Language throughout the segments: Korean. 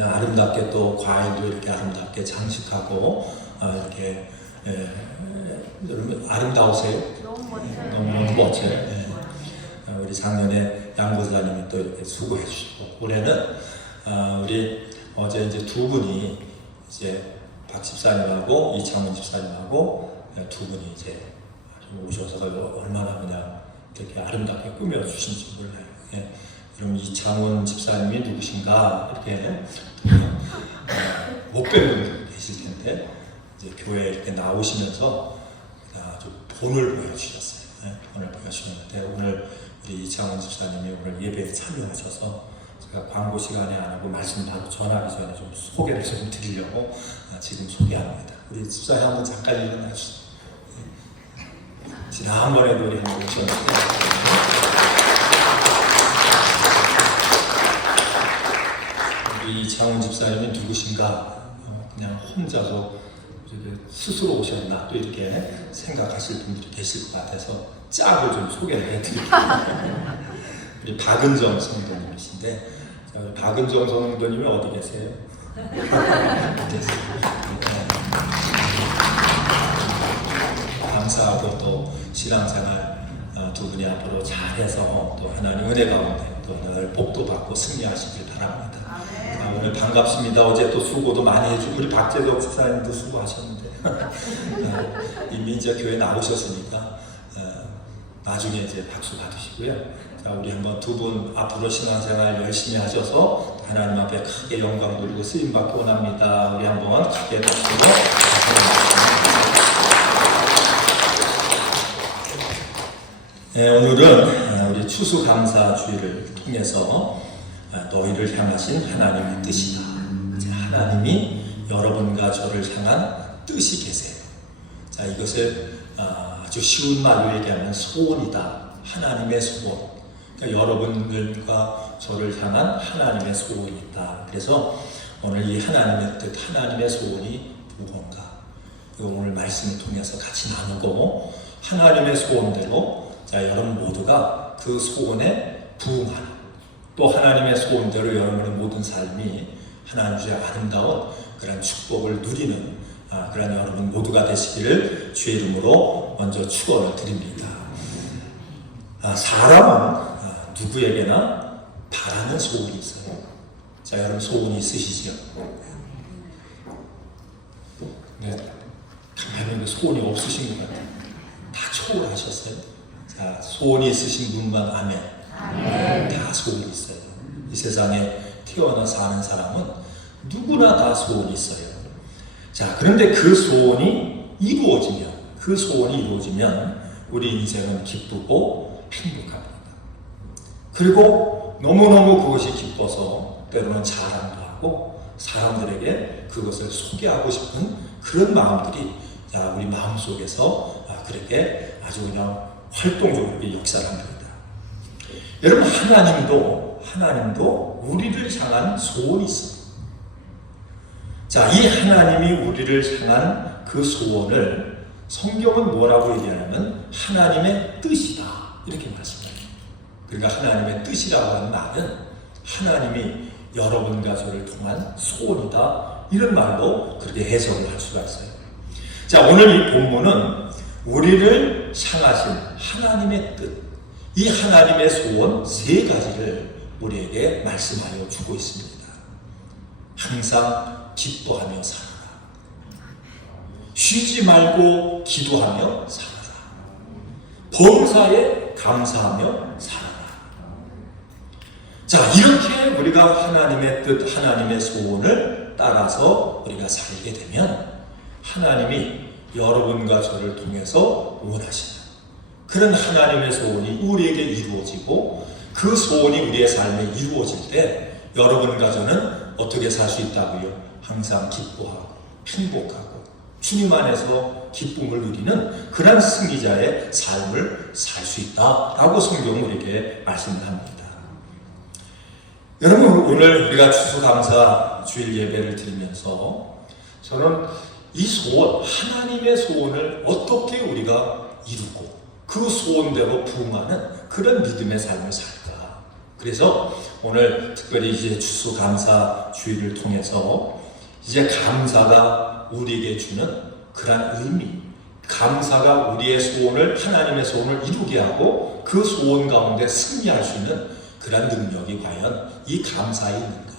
그냥 아름답게 또 과일도 이렇게 아름답게 장식하고 이렇게 여러분 아름다우세요? 너무 멋져요. 너무 멋져요. 예. 우리 작년에 양보사님이 또 이렇게 수고해 주시고 올해는 우리 어제 이제 두 분이 이제 박 집사님하고 이창훈 집사님하고 두 분이 이제 오셔서 얼마나 그냥 이렇게 아름답게 꾸며 주신지 몰라요. 예. 그럼 이창훈 집사님이 누구신가 이렇게 못 뵌 분들 계실 텐데 이제 교회에 이렇게 나오시면서 아주 본을 보여주셨어요. 네, 본을 보여주셨는데 오늘 우리 이창훈 집사님이 오늘 예배에 참여하셔서 제가 광고 시간에 안 하고 말씀 바로 전하기 전에 좀 소개를 좀 드리려고 지금 소개합니다. 우리 집사님 한번 잠깐 일어나주세요. 지난번에도 우리 한번 오셨는데 우리 이창훈 집사님이 누구신가 그냥 혼자서 스스로 오셨나 또 이렇게 생각하실 분들이 계실 것 같아서 짝을 좀 소개를 해드릴게요. 우리 박은정 성도님이신데 우리 박은정 성도님이 어디 계세요? 감사하고 또 신앙생활 두 분이 앞으로 잘해서 또 하나님 은혜 가운데 또 늘 복도 받고 승리하시길 바랍니다. 오늘 반갑습니다. 어제 또 수고도 많이 해주고 우리 박재덕 집사님도 수고하셨는데 이미 이제 교회 나오셨으니까 나중에 이제 박수 받으시고요. 자, 우리 한번 두 분 앞으로 신앙생활 열심히 하셔서 하나님 앞에 크게 영광 돌리고 쓰임 받고 원합니다. 우리 한번 크게 박수로 네, 오늘은 우리 추수감사주의를 통해서 너희를 향하신 하나님의 뜻이다. 하나님이 여러분과 저를 향한 뜻이 계세요. 자, 이것을 아주 쉬운 말로 얘기하면 소원이다. 하나님의 소원. 그러니까 여러분들과 저를 향한 하나님의 소원이 있다. 그래서 오늘 이 하나님의 뜻, 하나님의 소원이 무엇인가? 오늘 말씀을 통해서 같이 나누고 하나님의 소원대로 자, 여러분 모두가 그 소원에 부응하는 또 하나님의 소원대로 여러분의 모든 삶이 하나님의 아름다운 그런 축복을 누리는 그런 여러분 모두가 되시기를 주의 이름으로 먼저 축원을 드립니다. 사람은 누구에게나 바라는 소원이 있어요. 자, 여러분 소원이 있으시죠? 네, 가만히 소원이 없으신 것 같아요. 다 초월하셨어요. 자, 소원이 있으신 분만 아멘. 다 소원이 있어요. 이 세상에 태어나 사는 사람은 누구나 다 소원이 있어요. 자, 그런데 그 소원이 이루어지면 우리 인생은 기쁘고 행복합니다. 그리고 너무너무 그것이 기뻐서 때로는 자랑도 하고 사람들에게 그것을 소개하고 싶은 그런 마음들이 우리 마음속에서 그렇게 아주 그냥 활동적으로 역사를 합니다. 여러분 하나님도 우리를 향한 소원이 있어요. 자, 이 하나님이 우리를 향한 그 소원을 성경은 뭐라고 얘기하냐면 하나님의 뜻이다 이렇게 말씀해요. 그러니까 하나님의 뜻이라고 하는 말은 하나님이 여러분과 저를 통한 소원이다 이런 말로 그렇게 해석을 할 수가 있어요. 자, 오늘 이 본문은 우리를 향하신 하나님의 뜻, 이 하나님의 소원 세 가지를 우리에게 말씀하여 주고 있습니다. 항상 기뻐하며 살아라. 쉬지 말고 기도하며 살아라. 범사에 감사하며 살아라. 자, 이렇게 우리가 하나님의 뜻, 하나님의 소원을 따라서 우리가 살게 되면 하나님이 여러분과 저를 통해서 원하시는 그런 하나님의 소원이 우리에게 이루어지고 그 소원이 우리의 삶에 이루어질 때 여러분과 저는 어떻게 살 수 있다고요? 항상 기뻐하고 행복하고 주님 안에서 기쁨을 누리는 그런 승리자의 삶을 살 수 있다라고 성경은 우리에게 말씀을 합니다. 여러분, 오늘 우리가 추수감사 주일 예배를 드리면서 저는 이 소원, 하나님의 소원을 어떻게 우리가 이루고 그 소원대로 부응하는 그런 믿음의 삶을 살까? 그래서 오늘 특별히 이제 추수감사주의를 통해서 이제 감사가 우리에게 주는 그러한 의미, 감사가 우리의 소원을, 하나님의 소원을 이루게 하고 그 소원 가운데 승리할 수 있는 그러한 능력이 과연 이 감사에 있는가.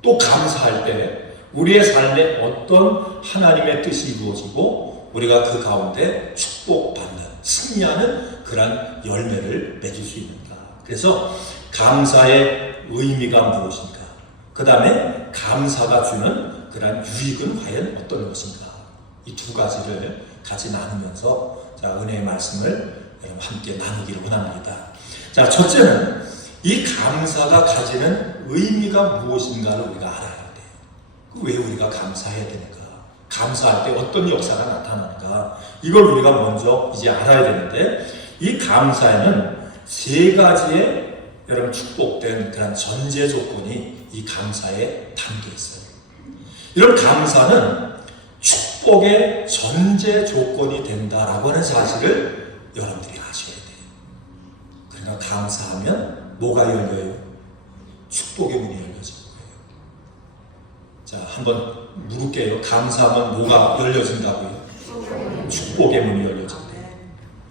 또 감사할 때 우리의 삶에 어떤 하나님의 뜻이 이루어지고 우리가 그 가운데 축복받는, 승리하는 그러한 열매를 맺을 수 있는가. 그래서 감사의 의미가 무엇인가, 그 다음에 감사가 주는 그러한 유익은 과연 어떤 것인가, 이 두 가지를 같이 나누면서 자, 은혜의 말씀을 여러분 함께 나누기를 원합니다. 자, 첫째는 이 감사가 가지는 의미가 무엇인가를 우리가 알아야 돼요. 왜 우리가 감사해야 되는가, 감사할 때 어떤 역사가 나타나는가, 이걸 우리가 먼저 이제 알아야 되는데, 이 감사에는 세 가지의 여러분 축복된 그런 전제 조건이 이 감사에 담겨 있어요. 이런 감사는 축복의 전제 조건이 된다라고 하는 사실을 여러분들이 아셔야 돼요. 그러니까 감사하면 뭐가 열려요? 축복의 문이 열려질 거예요. 자, 한번 물을게요. 감사하면 뭐가 열려진다고요? 축복의 문이 열려진대요.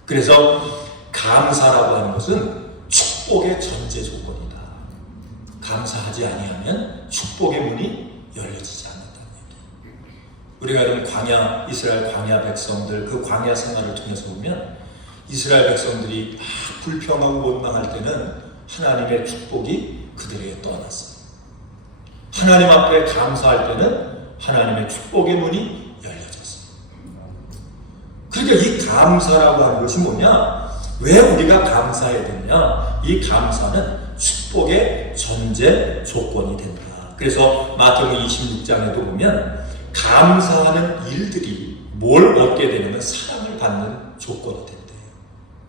그래서 감사라고 하는 것은 축복의 전제 조건이다. 감사하지 아니하면 축복의 문이 열려지지 않는다는 얘기. 우리가 여러분 광야, 이스라엘 광야 백성들 그 광야 생활을 통해서 보면 이스라엘 백성들이 불평하고 원망할 때는 하나님의 축복이 그들에게 떠났어요. 하나님 앞에 감사할 때는 하나님의 축복의 문이 열려졌어요. 그러니까 이 감사라고 하는 것이 뭐냐? 왜 우리가 감사해야 되느냐? 이 감사는 축복의 전제 조건이 된다. 그래서 마태복음 26장에도 보면 감사하는 일들이 뭘 얻게 되냐면 사랑을 받는 조건이 된대요.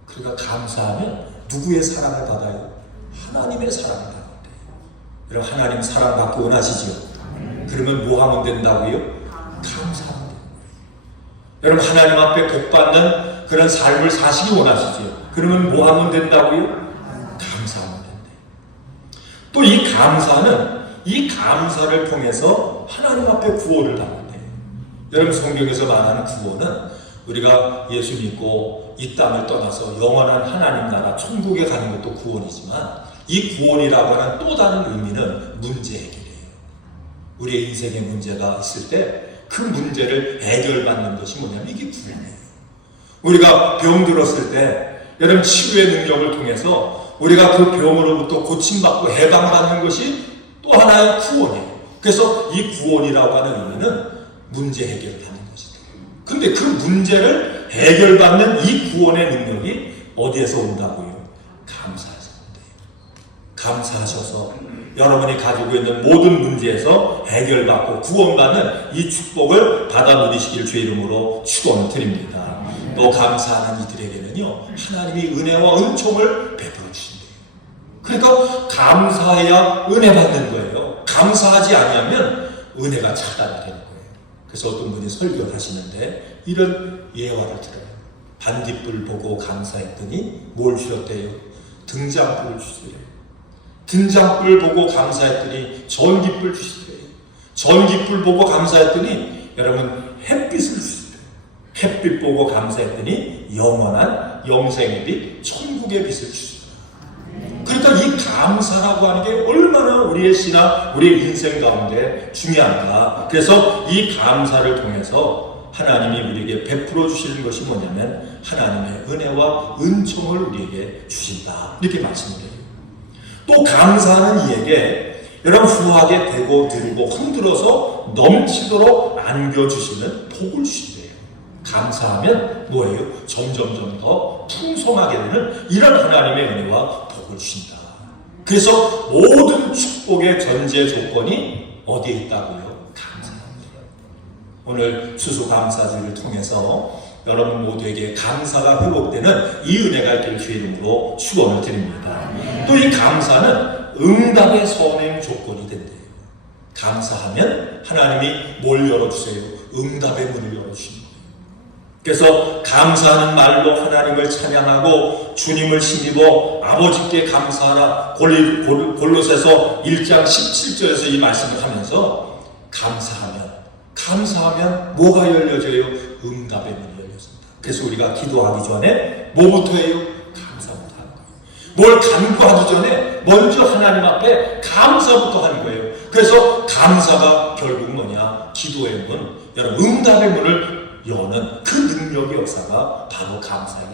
그러니까 감사하면 누구의 사랑을 받아요? 하나님의 사랑을 받는대요. 여러분 하나님 사랑받기 원하시죠? 그러면 뭐 하면 된다고요? 감사하면 돼요. 여러분 하나님 앞에 복받는 그런 삶을 사시기 원하시죠? 그러면 뭐 하면 된다고요? 감사하면 된대요. 또 이 감사는 이 감사를 통해서 하나님 앞에 구원을 받는대요. 여러분 성경에서 말하는 구원은 우리가 예수 믿고 이 땅을 떠나서 영원한 하나님 나라 천국에 가는 것도 구원이지만 이 구원이라고 하는 또 다른 의미는 문제 해결이에요. 우리의 인생에 문제가 있을 때 그 문제를 해결받는 것이 뭐냐면 이게 구원이에요. 우리가 병 들었을 때 여러분 치료의 능력을 통해서 우리가 그 병으로부터 고침받고 해방받는 것이 또 하나의 구원이에요. 그래서 이 구원이라고 하는 의미는 문제 해결을 하는 것이다. 근데 그 문제를 해결받는 이 구원의 능력이 어디에서 온다고요? 감사해서 온대요. 감사하셔서 여러분이 가지고 있는 모든 문제에서 해결받고 구원받는 이 축복을 받아 누리시길 주의 이름으로 축원드립니다. 또 감사하는 이들에게는요 하나님이 은혜와 은총을 베풀어 주신대요. 그러니까 감사해야 은혜 받는 거예요. 감사하지 아니하면 은혜가 차단이 되는 거예요. 그래서 어떤 분이 설교를 하시는데 이런 예화를 들어요. 반딧불 보고 감사했더니 뭘 주셨대요? 등잔불을 주시래요. 등잔불 보고 감사했더니 전깃불 주시더래요. 전깃불 보고 감사했더니 여러분 햇빛을 주시더래요. 햇빛 보고 감사했더니 영원한 영생의 빛, 천국의 빛을 주시더래요. 그러니까 이 감사라고 하는 게 얼마나 우리의 신앙, 우리의 인생 가운데 중요한가. 그래서 이 감사를 통해서 하나님이 우리에게 베풀어 주시는 것이 뭐냐면 하나님의 은혜와 은총을 우리에게 주신다. 이렇게 말씀드려요. 또 감사하는 이에게 여러분 후하게 되고 들고 흔들어서 넘치도록 안겨주시는 복을 주신대요. 감사하면 뭐예요? 점점점 더 풍성하게 되는 이런 하나님의 은혜와 복을 주신다. 그래서 모든 축복의 전제 조건이 어디에 있다고요? 감사합니다. 오늘 추수감사주를 통해서 여러분 모두에게 감사가 회복되는 이 은혜가 있길 주의 이름으로 축원을 드립니다. 또 이 감사는 응답의 선행 조건이 된대요. 감사하면 하나님이 뭘 열어주세요? 응답의 문을 열어주시는 거예요. 그래서 감사하는 말로 하나님을 찬양하고 주님을 힘입어 아버지께 감사하라. 골로새서 1장 17절에서 이 말씀을 하면서 감사하면 뭐가 열려져요? 응답의 문이 열렸습니다. 그래서 우리가 기도하기 전에 뭐부터 해요? 감사부터 하는 거예요. 뭘 간구하기 전에 먼저 하나님 앞에 감사부터 하는 거예요. 그래서 감사가 결국 뭐냐? 기도의 문, 여러분 응답의 문을 여는 그 능력의 역사가 바로 감사이다.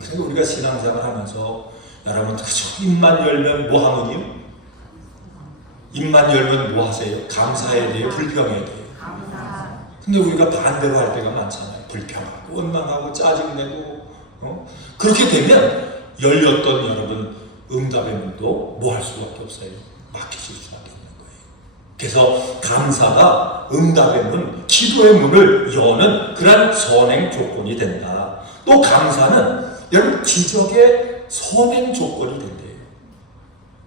그래서 우리가 신앙생활 하면서 여러분 그저 입만 열면 뭐 하느니요? 입만 열면 뭐 하세요? 감사해야 돼요? 불평해야 돼요? 근데 우리가 반대로 할 때가 많잖아요. 불평하고 원망하고 짜증내고 그렇게 되면 열렸던 여러분 응답의 문도 뭐 할 수밖에 없어요. 막히실 수밖에 없는 거예요. 그래서 감사가 응답의 문, 기도의 문을 여는 그런 선행 조건이 된다. 또 감사는 여러분 기적의 선행 조건이 된대요.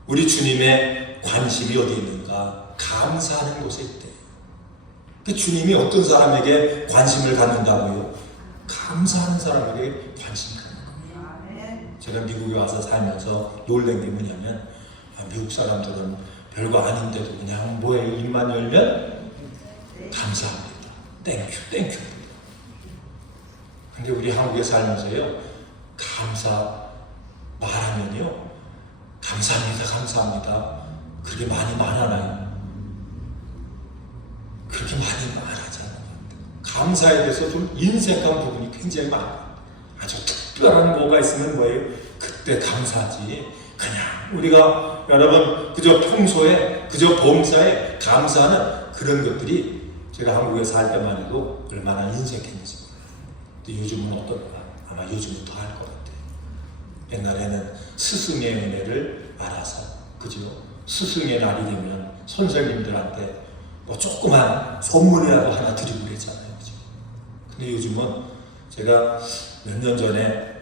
우리 주님의 관심이 어디 있는가? 감사하는 곳에 있대요. 그 주님이 어떤 사람에게 관심을 갖는다고요? 감사하는 사람에게 관심을 갖는 거예요. 제가 미국에 와서 살면서 놀란 게 뭐냐면 미국 사람들은 별거 아닌데도 그냥 뭐예요? 입만 열면 감사합니다. 땡큐. 근데 우리 한국에 살면서요, 감사 말하면요, 감사합니다. 그렇게 많이 말하나요? 그렇게 많이 말하지 않아요. 감사에 대해서 좀 인색한 부분이 굉장히 많아요. 아주 특별한 뭐가 있으면 뭐예요? 그때 감사하지. 그냥 우리가 여러분 그저 평소에 그저 범사에 감사하는 그런 것들이 제가 한국에 살 때만 해도 얼마나 인색했는지 몰라요. 근데 요즘은 어떨까? 아마 요즘은 더 할 것 같아요. 옛날에는 스승의 은혜를 알아서 그죠? 스승의 날이 되면 선생님들한테 뭐 조그만 선물이라도 하나 드리고 그랬잖아요. 그죠? 근데 요즘은 제가 몇 년 전에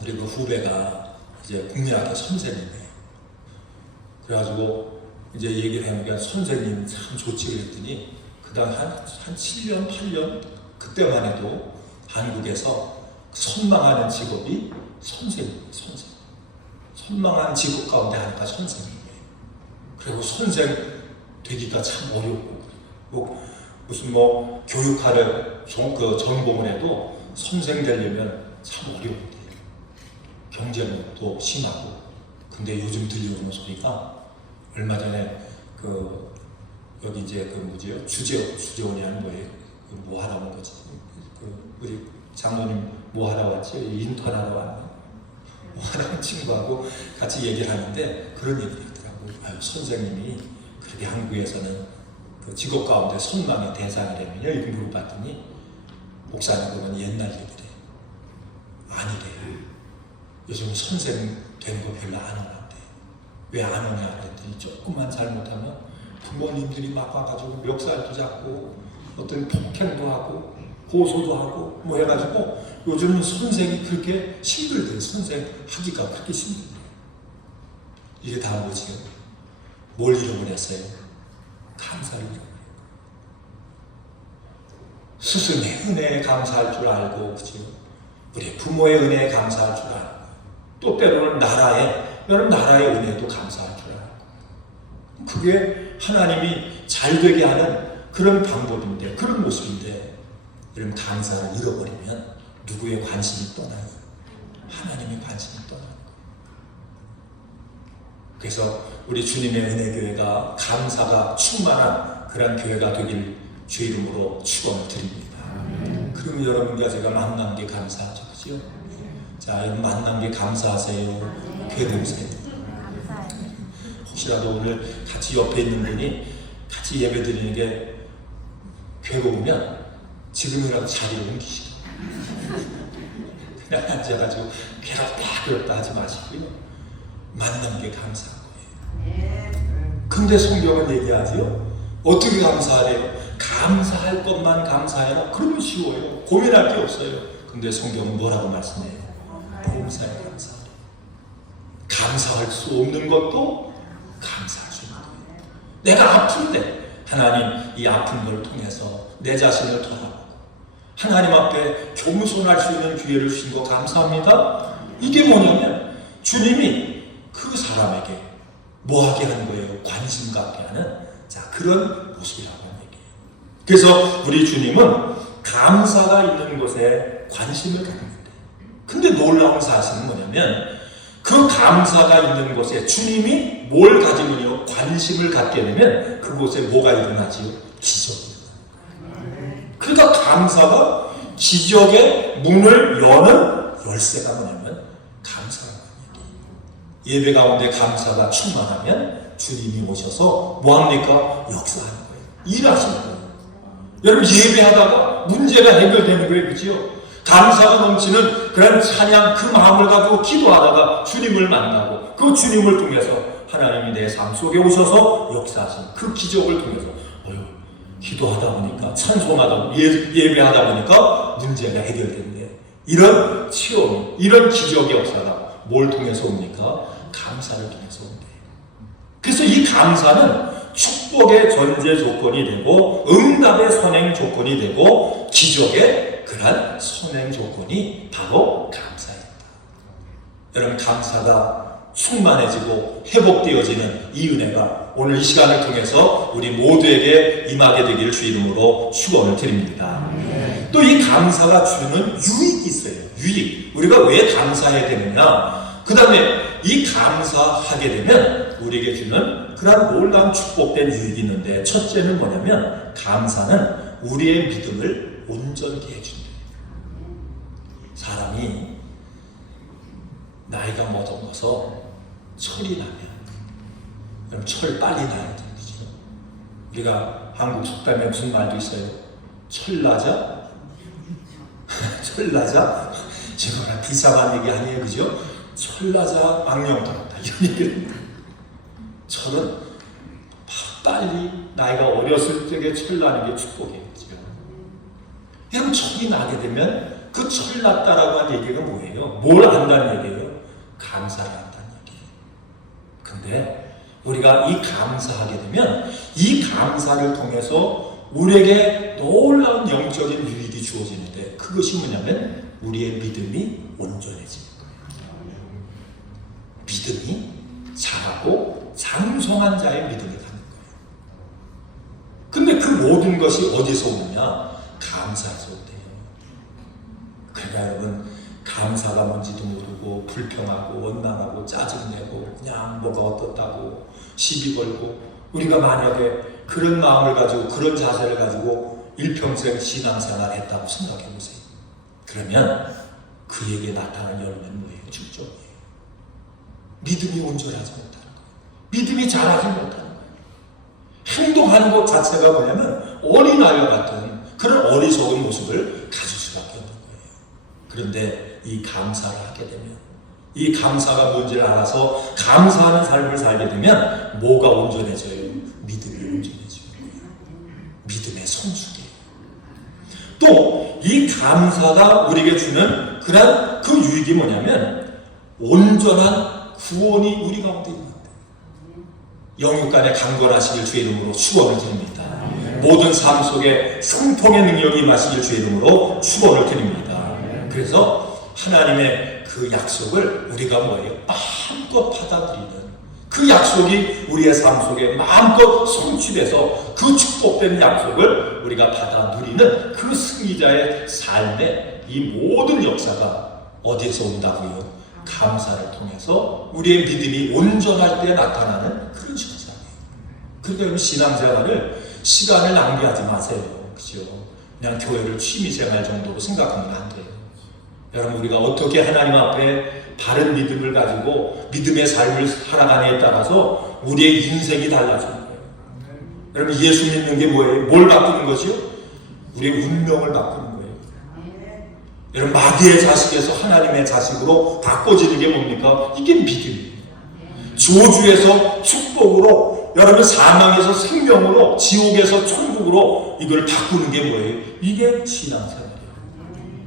우리 그 후배가 이제 국민학교 선생님이에요. 그래가지고 이제 얘기를 해보니까 선생님 참 좋지 그랬더니 그다음 한 7년, 8년 그때만 해도 한국에서 선망하는 직업이 선생님. 선망하는 직업 가운데 하나가 선생님이에요. 그리고 선생 되기가 참 어렵고 무슨 뭐 교육하는 그 전공을 해도 선생 되려면 참 어려운데 경쟁도 심하고. 근데 요즘 들려오는 소리가 얼마 전에 그 여기 이제 그 뭐지요? 주재원이 하는 거예요. 뭐 하러 온 거지? 그 우리 장로님 뭐 하러 왔지? 인턴 하러 왔나? 뭐 하러 온 친구하고 같이 얘기를 하는데 그런 얘기를 하더라고요. 선생님이 그렇게 한국에서는 그 직업 가운데 선망의 대상이라면요? 이렇게 물어봤더니 목사님 그건 옛날 얘기래. 아니래요. 요즘 선생 된 거 별로 안 오는데 왜 안 오냐 그랬더니 조금만 잘못하면 부모님들이 막 와가지고 멱살도 잡고 어떤 폭행도 하고 고소도 하고 뭐 해가지고 요즘은 선생이 그렇게 힘들대요. 선생 하기가 그렇게 힘들대요. 이게 다 뭐지요? 뭘 잃어버렸어요? 감사를 잃어버려요. 스승의 은혜에 감사할 줄 알고, 그죠? 우리 부모의 은혜에 감사할 줄 알고, 또 때로는 여러분 나라의 은혜도 감사할 줄 알고. 그게 하나님이 잘 되게 하는 그런 방법인데, 그런 모습인데, 여러분 감사를 잃어버리면 누구의 관심이 떠나요? 하나님의 관심이 떠나요. 그래서 우리 주님의 은혜교회가 감사가 충만한 그런 교회가 되길 주 이름으로 축원을 드립니다. 그럼 여러분과 제가 만난 게 감사하죠, 그죠? 자, 여러분 만난 게 감사하세요? 괴로우세요? 혹시라도 오늘 같이 옆에 있는 분이 같이 예배 드리는 게 괴로우면 지금이라도 자리를 옮기시고 그냥 앉아가지고 괴롭다 하지 마시고요. 만난 게 감사한 거예요. 근데 성경은 얘기하지요. 어떻게 감사하래요? 감사할 것만 감사해라. 그러면 쉬워요. 고민할 게 없어요. 근데 성경은 뭐라고 말씀해요? 범사에 감사하라. 감사할 수 없는 것도 감사할 수 있는 거예요. 내가 아픈데 하나님 이 아픈 걸 통해서 내 자신을 돌아보고 하나님 앞에 겸손할 수 있는 기회를 주신 거 감사합니다. 이게 뭐냐면 주님이 그 사람에게 뭐하게 하는 거예요? 관심 갖게 하는 그런 모습이라고 하는 얘기예요. 그래서 우리 주님은 감사가 있는 곳에 관심을 갖는 거예요. 근데 놀라운 사실은 뭐냐면 그 감사가 있는 곳에 주님이 뭘 가지면요? 관심을 갖게 되면 그곳에 뭐가 일어나지요? 기적이 일어나요. 그러니까 감사가 기적의 문을 여는 열쇠가 뭐냐면 감사라는 얘기예요. 예배 가운데 감사가 충만하면 주님이 오셔서 뭐합니까? 역사하는 거예요. 일하시는 거예요. 여러분 예배하다가 문제가 해결되는 거예요. 그렇죠? 감사가 넘치는 그런 찬양 그 마음을 가지고 기도하다가 주님을 만나고 그 주님을 통해서 하나님이 내 삶 속에 오셔서 역사하신 그 기적을 통해서 기도하다 보니까 찬송하다 예배하다 보니까 문제가 해결됐네. 이런 체험, 이런 기적의 역사가 뭘 통해서 옵니까? 감사를 통해서 온대요. 그래서 이 감사는 축복의 전제 조건이 되고 응답의 선행 조건이 되고 기적의 그러한 선행 조건이 바로 감사입니다. 여러분 감사가 충만해지고 회복되어지는 이 은혜가 오늘 이 시간을 통해서 우리 모두에게 임하게 되기를 주 이름으로 축원을 드립니다. 또 이 감사가 주는 유익이 있어요. 유익. 우리가 왜 감사해야 되느냐? 그 다음에 이 감사하게 되면 우리에게 주는 그런 놀라운 축복된 유익이 있는데 첫째는 뭐냐면 감사는 우리의 믿음을 온전케 해준다. 사람이 나이가 먹어서 철이 나면 그럼 철 빨리 나야 되는 거죠. 우리가 한국 속담에 무슨 말도 있어요? 철나자? 철나자? 지금 비싸한 얘기 아니에요, 그죠? 철나자 망령 돌았다 이런 얘기를. 철은 빨리 나이가 어렸을 적에 철나는 게 축복이에요. 여러분 철이 나게 되면 그 철이 났다라고 하는 얘기가 뭐예요? 뭘 안다는 얘기예요? 감사를 한다는 얘기예요. 근데 우리가 이 감사하게 되면 이 감사를 통해서 우리에게 놀라운 영적인 유익이 주어지는데 그것이 뭐냐면 우리의 믿음이 온전해지는 거예요. 믿음이 자라고 장성한 자의 믿음을 갖는 거예요. 근데 그 모든 것이 어디서 오느냐? 감사에서 온대요. 그러니까 여러분 감사가 뭔지도 모르고 불평하고 원망하고 짜증내고 그냥 뭐가 어떻다고 시비 걸고 우리가 만약에 그런 마음을 가지고 그런 자세를 가지고 일평생 신앙생활을 했다고 생각해 보세요. 그러면 그에게 나타나는 열매는 뭐예요? 축적이에요. 믿음이 온전하지 못하는 거예요. 믿음이 자라지 못하는 거예요. 행동하는 것 자체가 뭐냐면 어린아이와 같은 그런 어리석은 모습을 가질 수밖에 없는 거예요. 그런데 이 감사를 하게 되면 이 감사가 뭔지를 알아서 감사하는 삶을 살게 되면 뭐가 온전해져요? 믿음이 온전해지는 거예요. 믿음의 성숙이에요. 또 이 감사가 우리에게 주는 그런 그 유익이 뭐냐면 온전한 구원이 우리 가운데 있는 거예요. 영육간에 강건하시길 주의 이름으로 축원을 드립니다. 모든 삶 속에 성통의 능력이 임하시길 주의 이름으로 축원을 드립니다. 그래서 하나님의 그 약속을 우리가 뭐예요? 마음껏 받아들이는 그 약속이 우리의 삶 속에 마음껏 성취돼서 그 축복된 약속을 우리가 받아 누리는 그 승리자의 삶의 이 모든 역사가 어디에서 온다고요? 감사를 통해서 우리의 믿음이 온전할 때 나타나는 그런 현상이에요. 그러니까 신앙생활을 시간을 낭비하지 마세요. 그죠? 그냥 교회를 취미생활 정도로 생각하면 안 돼요. 여러분 우리가 어떻게 하나님 앞에 바른 믿음을 가지고 믿음의 삶을 살아가느냐에 따라서 우리의 인생이 달라지는 거예요. 여러분 예수 믿는 게 뭐예요? 뭘 바꾸는 거죠? 우리의 운명을 바꾸는 거예요. 여러분 마귀의 자식에서 하나님의 자식으로 바꿔지는 게 뭡니까? 이게 믿음이에요. 저주에서 축복으로 여러분 사망에서 생명으로 지옥에서 천국으로 이걸 바꾸는 게 뭐예요? 이게 신앙생활이에요.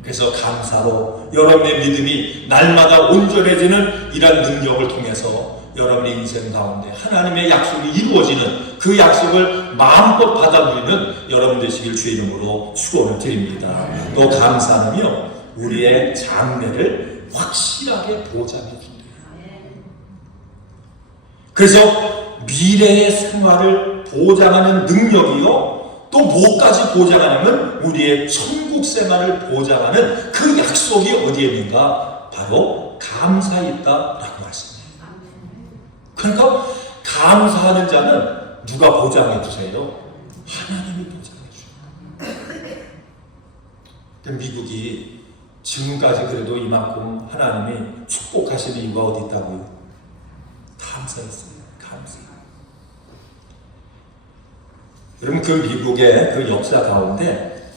그래서 감사로 여러분의 믿음이 날마다 온전해지는 이런 능력을 통해서 여러분의 인생 가운데 하나님의 약속이 이루어지는 그 약속을 마음껏 받아 누리는 여러분 되시길 주의 이름으로 축원을 드립니다. 또 감사는요, 우리의 장래를 확실하게 보장해 준대요. 그래서 미래의 생활을 보장하는 능력이요, 또 뭐까지 보장하냐면 우리의 천국 생활을 보장하는 그 약속이 어디에 있는가? 바로 감사에 있다라고 말씀해요. 그러니까 감사하는 자는 누가 보장해 주세요? 하나님이 보장해 주세요. 미국이 지금까지 그래도 이만큼 하나님이 축복하시는 이유가 어디 있다고요? 감사했어요. 감사. 여러분, 그 미국의 그 역사 가운데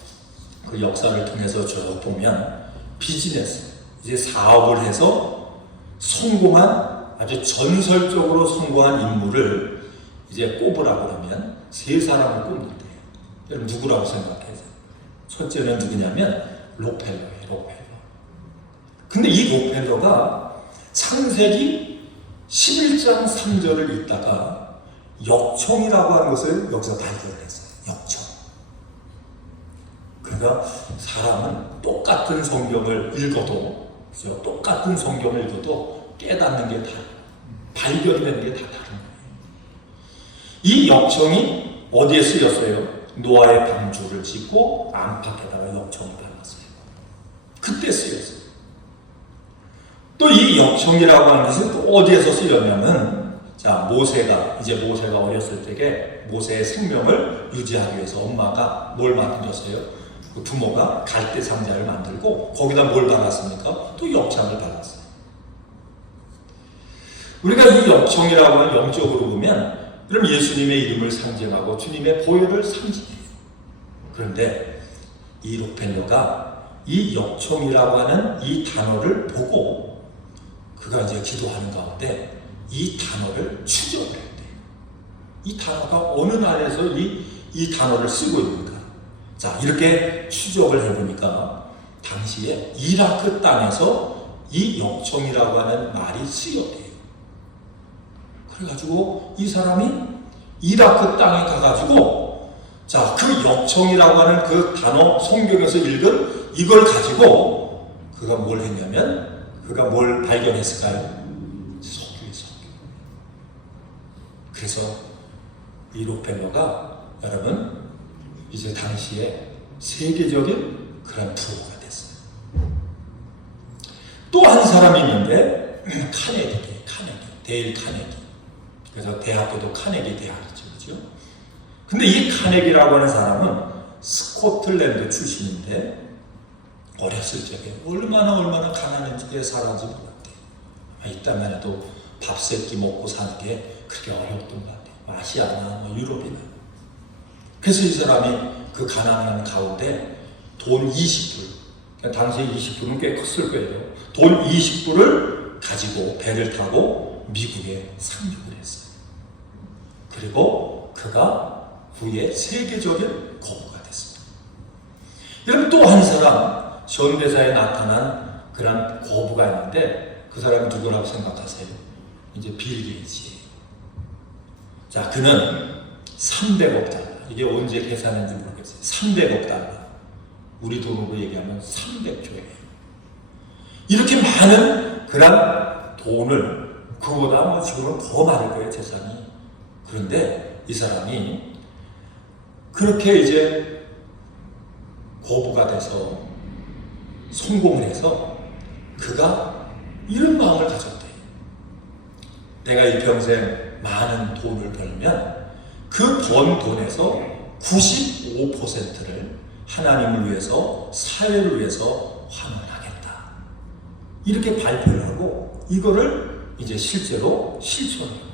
그 역사를 통해서 쭉 보면 비즈니스, 이제 사업을 해서 성공한, 아주 전설적으로 성공한 인물을 이제 꼽으라고 하면 세 사람을 꼽는데요. 여러분 누구라고 생각해요? 첫째는 누구냐면 록펠러예요. 록펠러. 근데 이 록펠러가 창세기 11장 3절을 읽다가 역청이라고 하는 것을 여기서 발견을 했어요. 역청. 그러니까 사람은 똑같은 성경을 읽어도, 그렇죠? 똑같은 성경을 읽어도 깨닫는 게 다르고 발견되는 게 다 다른 거예요. 이 역청이 어디에 쓰였어요? 노아의 방주를 짓고 안팎에다가 역청이 발랐어요. 그때 쓰였어요. 또 이 역청이라고 하는 것은 또 어디에서 쓰였냐면, 자, 모세가 어렸을 때에 모세의 생명을 유지하기 위해서 엄마가 뭘 만들었어요? 그 부모가 갈대 상자를 만들고 거기다 뭘 발랐습니까? 또 역청을 발랐어요. 우리가 이 역청이라고 하는 영적으로 보면 그럼 예수님의 이름을 상징하고 주님의 보혈을 상징해요. 그런데 이 록펠러가 이 역청이라고 하는 이 단어를 보고 그가 이제 기도하는 가운데 이 단어를 추적을 했대요. 이 단어가 어느 나라에서 이 단어를 쓰고 있는가? 자, 이렇게 추적을 해보니까 당시에 이라크 땅에서 이 역청이라고 하는 말이 쓰였대요. 그래가지고 이 사람이 이라크 땅에 가가지고, 자, 그 역청이라고 하는 그 단어, 성경에서 읽은 이걸 가지고 그가 뭘 했냐면, 그가 뭘 발견했을까요? 석유의 석유. 그래서 이 록펠러가 여러분 이제 당시에 세계적인 그런 부호가 됐어요. 또 한 사람이 있는데 카네기예요. 데일 카네기. 그래서 대학교도 카네기 대학이죠. 그렇죠? 근데 이 카네기라고 하는 사람은 스코틀랜드 출신인데 어렸을 적에 얼마나 가난하게 살았는지 몰랐대요. 이 땅만 해도 밥 세 끼 먹고 사는 게 그렇게 어려웠던 것 같아요. 아시아나 유럽이나. 그래서 이 사람이 그 가난한 가운데 돈 20불, 그러니까 당시에 20불은 꽤 컸을 거예요. 돈 20불을 가지고 배를 타고 미국에 상륙을 했어요. 그리고 그가 후에 세계적인 거부가 됐습니다. 여러분 또 한 사람, 현대사에 나타난 그런 거부가 있는데 그 사람이 누구라고 생각하세요? 이제 빌 게이츠예요. 자, 그는 300억 달러. 이게 언제 계산했는지 모르겠어요. 300억 달러. 우리 돈으로 얘기하면 300조예요. 이렇게 많은 그런 돈을, 그보다 지금은 더 많을 거예요, 재산이. 그런데 이 사람이 그렇게 이제 거부가 돼서 성공을 해서 그가 이런 마음을 가졌대요. 내가 이 평생 많은 돈을 벌면 그 번 돈에서 95%를 하나님을 위해서, 사회를 위해서 환원하겠다. 이렇게 발표를 하고 이거를 이제 실제로 실천하고 있다.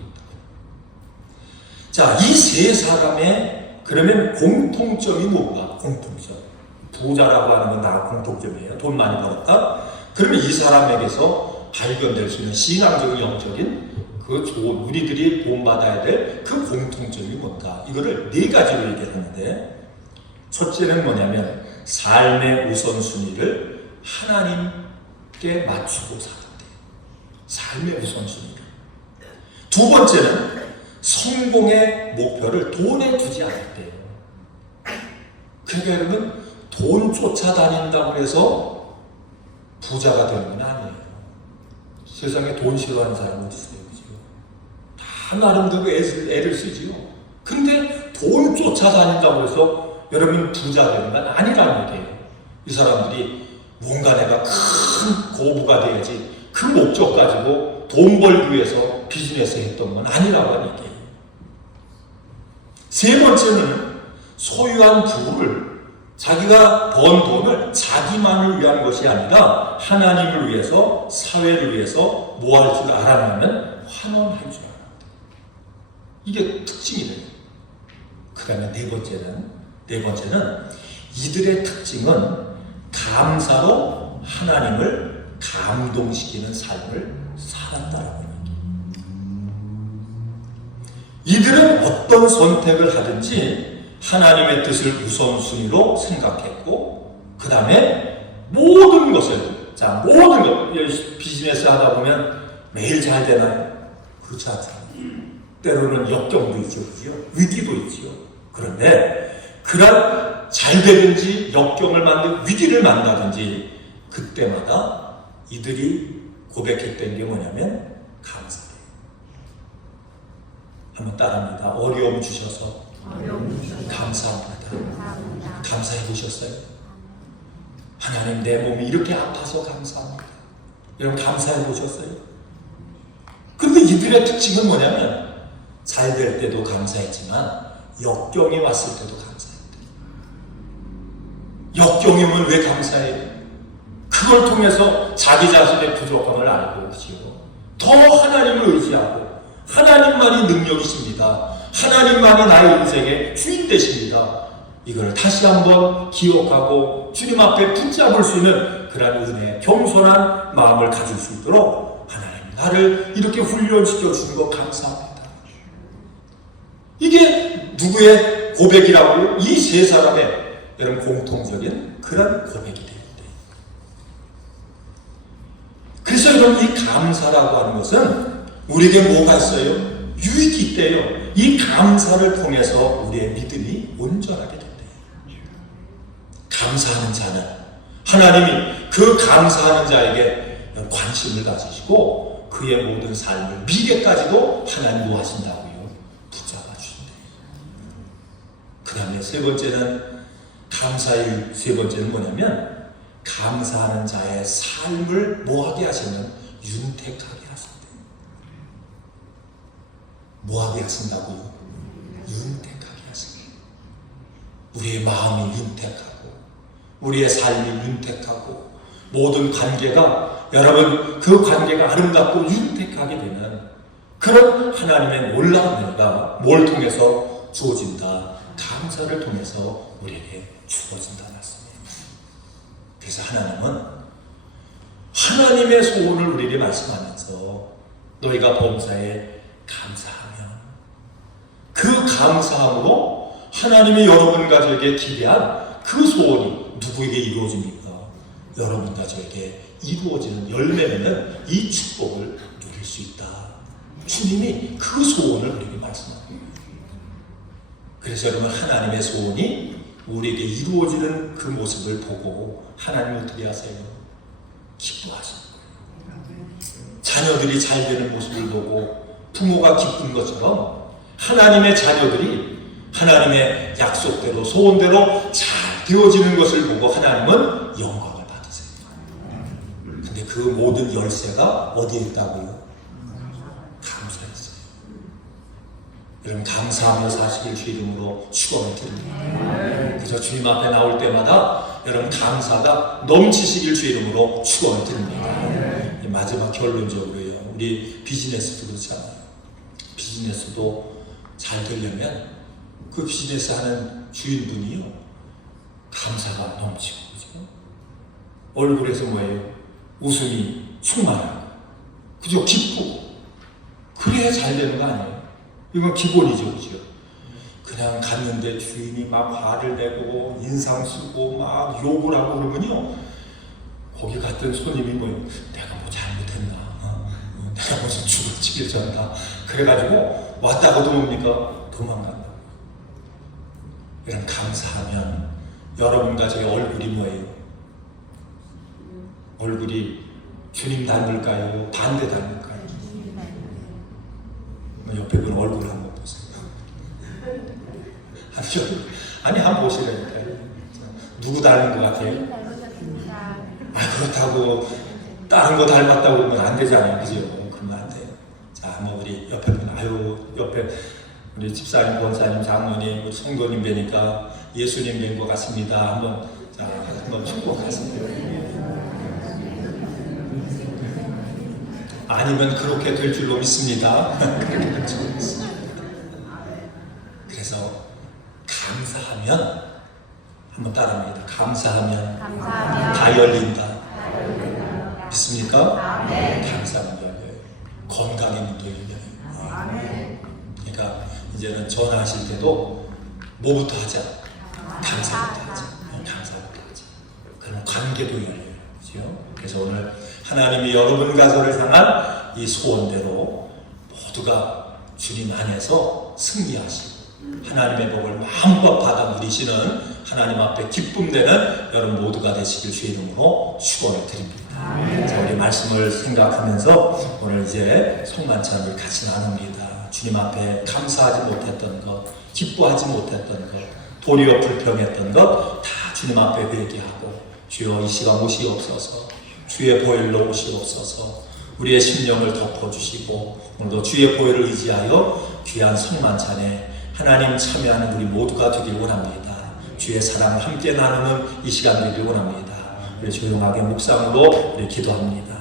자, 이 세 사람의 그러면 공통점이 뭔가? 공통점. 부자라고 하는 건 다 공통점이에요. 돈 많이 벌었다. 그러면 이 사람에게서 발견될 수 있는 신앙적인, 영적인 그 좋은, 우리들이 본받아야 될 그 공통점이 뭔가? 이거를 네 가지로 얘기하는데, 첫째는 뭐냐면 삶의 우선순위를 하나님께 맞추고 살았대. 삶의 우선순위를. 두 번째는 성공의 목표를 돈에 두지 않았대요. 그러니까 여러분, 돈 쫓아다닌다고 해서 부자가 되는 건 아니에요. 세상에 돈 싫어하는 사람은 어디 있어요? 그죠? 다 나름대로 애를 쓰지요. 근데 돈 쫓아다닌다고 해서 여러분 부자 되는 건 아니라는 얘기예요. 이 사람들이 뭔가 내가 큰 고부가 돼야지 그 목적 가지고 돈 벌기 위해서 비즈니스 했던 건 아니라고 하는 얘기예요. 세 번째는 소유한 부를 자기가 번 돈을 자기만을 위한 것이 아니라 하나님을 위해서, 사회를 위해서 뭐 할 줄 알았냐면 환원할 줄 알았다. 이게 특징이래요. 그 다음에 네 번째는 이들의 특징은 감사로 하나님을 감동시키는 삶을 살았다라고 얘기해요. 이들은 어떤 선택을 하든지 하나님의 뜻을 우선순위로 생각했고, 그 다음에 모든 것을, 모든 것, 비즈니스 하다 보면 매일 잘 되나요? 그렇지 않잖아요. 때로는 역경도 있죠, 그죠? 위기도 있죠. 그런데 그런 잘 되든지 역경을 만든 위기를 만나든지 그때마다 이들이 고백했던 게 뭐냐면 감사해요. 한번 따라합니다. 어려움 주셔서 감사합니다. 감사해 보셨어요? 하나님, 내 몸이 이렇게 아파서 감사합니다. 여러분 감사해 보셨어요? 근데 이들의 특징은 뭐냐면 잘 될 때도 감사했지만 역경이 왔을 때도 감사했다. 역경이 오면 왜 감사해요? 그걸 통해서 자기 자신의 부족함을 알고 그지요. 더 하나님을 의지하고 하나님만이 능력이십니다. 하나님만이 나의 인생의 주인 되십니다. 이걸 다시 한번 기억하고 주님 앞에 붙잡을 수 있는 그런 은혜, 겸손한 마음을 가질 수 있도록 하나님 나를 이렇게 훈련시켜 주는 것 감사합니다. 이게 누구의 고백이라고요? 이 세 사람의 여러분 공통적인 그런 고백이 되는데, 그래서 여러분 이 감사라고 하는 것은 우리에게 뭐가 있어요? 유익이 있대요. 이 감사를 통해서 우리의 믿음이 온전하게 된대요. 감사하는 자는 하나님이 그 감사하는 자에게 관심을 가지시고 그의 모든 삶을 미래까지도 하나님 뭐 하신다고요? 붙잡아 주신대요. 그 다음에 세 번째는 감사의 세 번째는 뭐냐면 감사하는 자의 삶을 뭐하게 하시면 윤택하게 하신대요. 뭐하게 하신다고요? 윤택하게 하신대요. 우리의 마음이 윤택하고 우리의 삶이 윤택하고 모든 관계가 여러분 그 관계가 아름답고 윤택하게 되는 그런 하나님의 놀라운 은혜가 뭘 통해서 주어진다? 감사를 통해서 우리에게 주어진다는 말씀이에요. 그래서 하나님은 하나님의 소원을 우리에게 말씀하면서 너희가 범사에 감사하면 그 감사함으로 하나님이 여러분과 저에게 기대한 그 소원이 누구에게 이루어집니까? 여러분과 저에게 이루어지는 열매는 이 축복을 누릴 수 있다. 주님이 그 소원을 우리에게 말씀합니다. 그래서 여러분 하나님의 소원이 우리에게 이루어지는 그 모습을 보고 하나님 어떻게 하세요? 기뻐하시는 거예요. 자녀들이 잘 되는 모습을 보고 부모가 기쁜 것처럼 하나님의 자녀들이 하나님의 약속대로 소원대로 잘 되어지는 것을 보고 하나님은 영광을 받으세요. 근데 그 모든 열쇠가 어디에 있다고요? 감사에 있어요. 여러분 감사하며 사시길 주 이름으로 축원을 드립니다. 그래서 주님 앞에 나올 때마다 여러분 감사가 넘치시길 주 이름으로 축원을 드립니다. 마지막 결론적으로요. 우리 비즈니스도 그렇잖아요. 비즈니스도 잘 되려면 그 비즈니스 하는 주인분이요. 감사가 넘치고, 그죠? 얼굴에서 뭐예요? 웃음이 충만하고, 그죠? 기쁘고. 그래야 잘 되는 거 아니에요? 이건 기본이죠, 그죠? 그냥 갔는데 주인이 막 화를 내고, 인상 쓰고, 막 욕을 하고 그러면요. 거기 갔던 손님이 뭐예요? 내가 뭐 잘못했나? 내가 내가 무슨 죽을 전다. 그래가지고 왔다고도 뭡니까? 도망간다. 이런 감사하면 여러분 가족의 얼굴이 뭐예요? 얼굴이 주님 닮을까요? 반대 닮을까요? 옆에 분 얼굴 한번 보세요. 아니 한번 보시라니까요. 누구 닮은 것 같아요? 그렇다고 다른 거 닮았다고 그러면 안 되잖아요. 그죠? 그러면 안 돼요. 자, 한번 우리 옆에 분, 옆에 우리 집사님, 권사님, 장로님, 우리 성도님 뵈니까 예수님 뵌 것 같습니다. 한번 축복하세요. 아니면 그렇게 될 줄로 믿습니다. 그래서 감사하면 한번 따라합니다. 감사하면 다 열린다. 믿습니까? 감사하면 열려요. 건강의 문도 열려요. 그러니까 이제는 전화하실 때도 뭐부터 하자? 감사부터 하자. 감사부터 하자. 그러면 관계도 열려요. 그렇죠? 그래서 오늘 하나님이 여러분 가정을 향한 이 소원대로 모두가 주님 안에서 승리하시고 하나님의 복을 마음껏 받아 누리시는 하나님 앞에 기쁨되는 여러분 모두가 되시길 주의 이름으로 축원을 드립니다. 자, 우리 말씀을 생각하면서 오늘 이제 송만찬을 같이 나눕니다. 주님 앞에 감사하지 못했던 것, 기뻐하지 못했던 것, 도리어 불평했던 것 다 주님 앞에 회개하고 주여 이 시간 오시옵소서, 주의 보혈로 오시옵소서, 우리의 심령을 덮어주시고 오늘도 주의 보혈을 의지하여 귀한 송만찬에 하나님 참여하는 우리 모두가 되길 원합니다. 주의 사랑을 함께 나누는 이 시간 되길 원합니다. 우리 조용하게 묵상으로 우리 기도합니다.